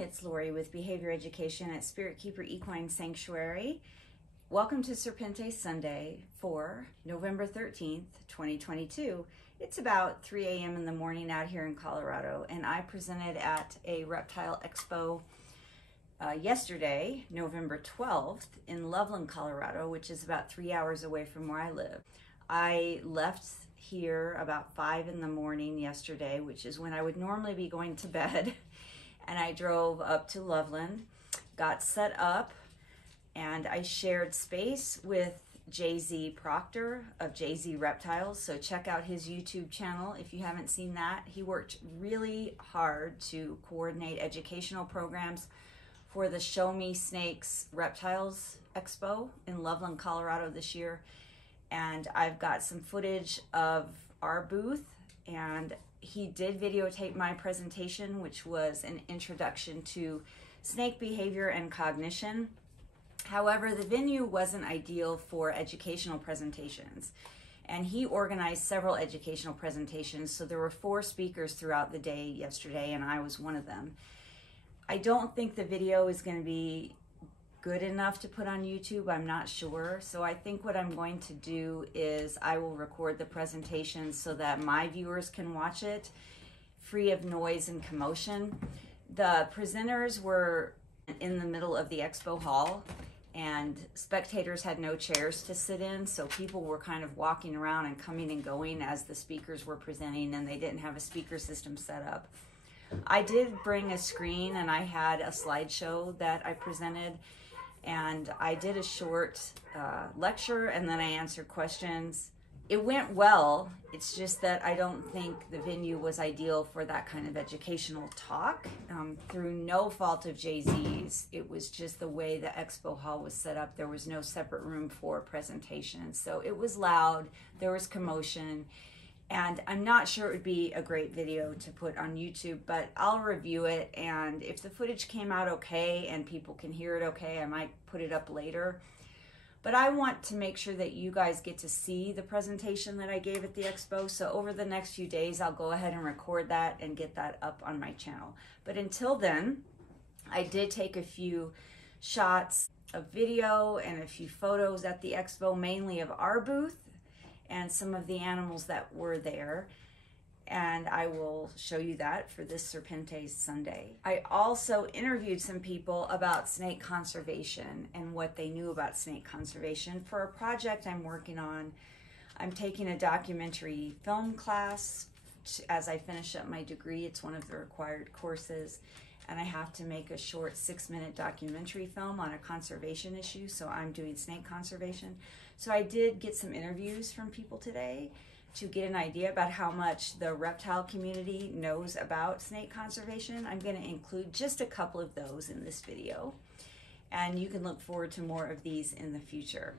It's Lori with Behavior Education at Spirit Keeper Equine Sanctuary. Welcome to Serpente Sunday for November 13th, 2022. It's about 3 a.m. in the morning out here in Colorado, and I presented at a Reptile Expo yesterday, November 12th, in Loveland, Colorado, which is about 3 hours away from where I live. I left here about 5 in the morning yesterday, which is when I would normally be going to bed. And I drove up to Loveland, got set up, and I shared space with Jay-Z Proctor of Jay-Z Reptiles. So check out his YouTube channel if you haven't seen that. He worked really hard to coordinate educational programs for the Show Me Snakes Reptiles Expo in Loveland, Colorado this year. And I've got some footage of our booth, and he did videotape my presentation, which was an introduction to snake behavior and cognition. However, the venue wasn't ideal for educational presentations, and he organized several educational presentations. So there were 4 speakers throughout the day yesterday, and I was one of them. I don't think the video is going to be good enough to put on YouTube. I'm not sure. So I think what I'm going to do is I will record the presentation so that my viewers can watch it free of noise and commotion. The presenters were in the middle of the expo hall, and spectators had no chairs to sit in, so people were kind of walking around and coming and going as the speakers were presenting, and they didn't have a speaker system set up. I did bring a screen, and I had a slideshow that I presented, and I did a short lecture, and then I answered questions. It went well. It's just that I don't think the venue was ideal for that kind of educational talk. Through no fault of Jay-Z's, it was just the way the expo hall was set up. There was no separate room for presentations. So it was loud, there was commotion, and I'm not sure it would be a great video to put on YouTube, but I'll review it, and if the footage came out okay and people can hear it okay, I might put it up later. But I want to make sure that you guys get to see the presentation that I gave at the expo, so over the next few days I'll go ahead and record that and get that up on my channel. But until then, I did take a few shots of video and a few photos at the expo, mainly of our booth and some of the animals that were there, and I will show you that for this Serpente Sunday. I also interviewed some people about snake conservation and what they knew about snake conservation for a project I'm working on. I'm taking a documentary film class as I finish up my degree. It's one of the required courses, and I have to make a short 6-minute documentary film on a conservation issue, so I'm doing snake conservation. So I did get some interviews from people today to get an idea about how much the reptile community knows about snake conservation. I'm going to include just a couple of those in this video, and you can look forward to more of these in the future.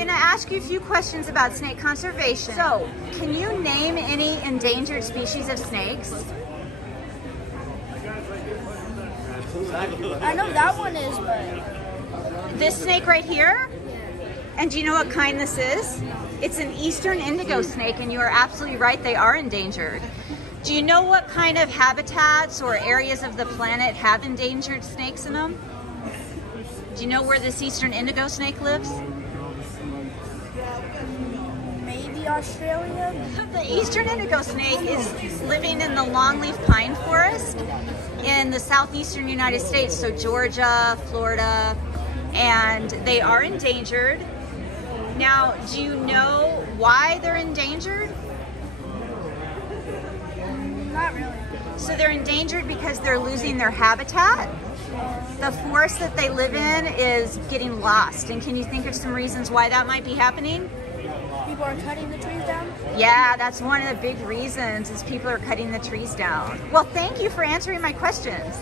gonna ask you a few questions about snake conservation. So, can you name any endangered species of snakes? I know that one is, but... This snake right here? And do you know what kind this is? It's an eastern indigo snake, and you are absolutely right, they are endangered. Do you know what kind of habitats or areas of the planet have endangered snakes in them? Do you know where this eastern indigo snake lives? Maybe Australia? The eastern indigo snake is living in the longleaf pine forest in the southeastern United States, so Georgia, Florida, and they are endangered. Now, do you know why they're endangered? Not really. So they're endangered because they're losing their habitat. The forest that they live in is getting lost. And can you think of some reasons why that might be happening? People are cutting the trees down? Yeah, that's one of the big reasons is people are cutting the trees down. Well, thank you for answering my questions.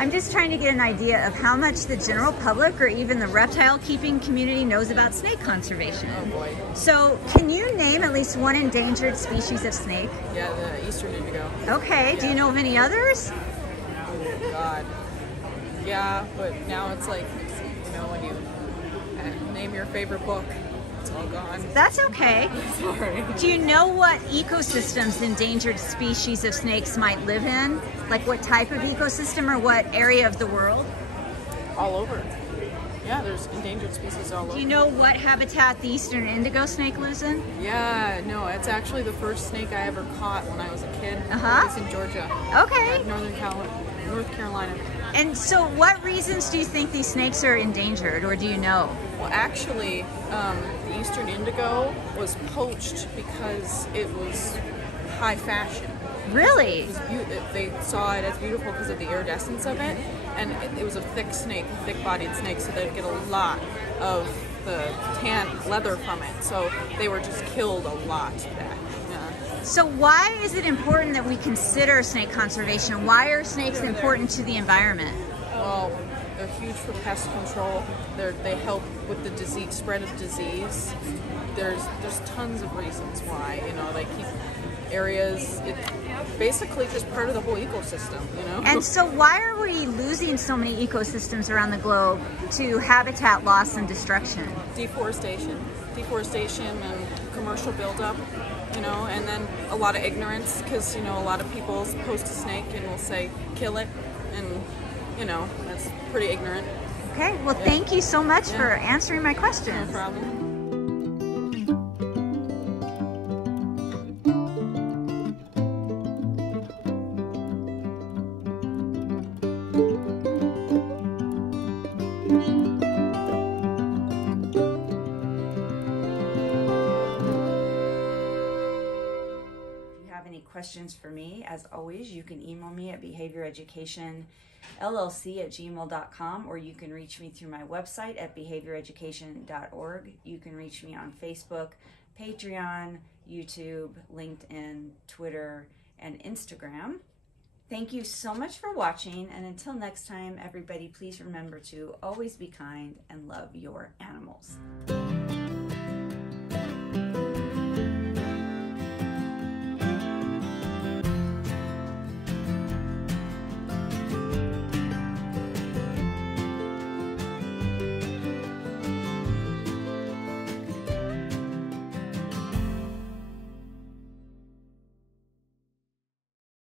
I'm just trying to get an idea of how much the general public or even the reptile keeping community knows about snake conservation. Oh boy. So can you name at least one endangered species of snake? Yeah, the eastern indigo. Okay, do you know of any others? Oh God. Yeah, but now it's like, you know, when you name your favorite book, it's all gone. That's okay. Sorry. Do you know what ecosystems endangered species of snakes might live in? Like what type of ecosystem or what area of the world? All over. Yeah, there's endangered species all over. Do you know what habitat the eastern indigo snake lives in? Yeah, no, it's actually the first snake I ever caught when I was a kid. Uh-huh. It's in Georgia. Okay. North Carolina. And so what reasons do you think these snakes are endangered, or do you know? Well, actually, the eastern indigo was poached because it was high fashion. Really? They saw it as beautiful because of the iridescence of it, and it was a thick snake, thick-bodied snake, so they'd get a lot of the tan leather from it. So they were just killed a lot back. Yeah. So why is it important that we consider snake conservation? Why are snakes important to the environment? Well, they're huge for pest control. They help with the disease, spread of disease. There's tons of reasons why. You know, they keep areas. It's basically just part of the whole ecosystem. You know. And so why are we losing so many ecosystems around the globe to habitat loss and destruction? Deforestation and commercial buildup. You know, and then a lot of ignorance, because you know a lot of people post a snake and will say kill it, and you know that's pretty ignorant. Okay, well, thank you so much for answering my questions. No problem. questions for me, as always, you can email me at behavioreducationllc@gmail.com, or you can reach me through my website at behavioreducation.org. You can reach me on Facebook, Patreon, YouTube, LinkedIn, Twitter, and Instagram. Thank you so much for watching, and until next time, everybody, please remember to always be kind and love your animals.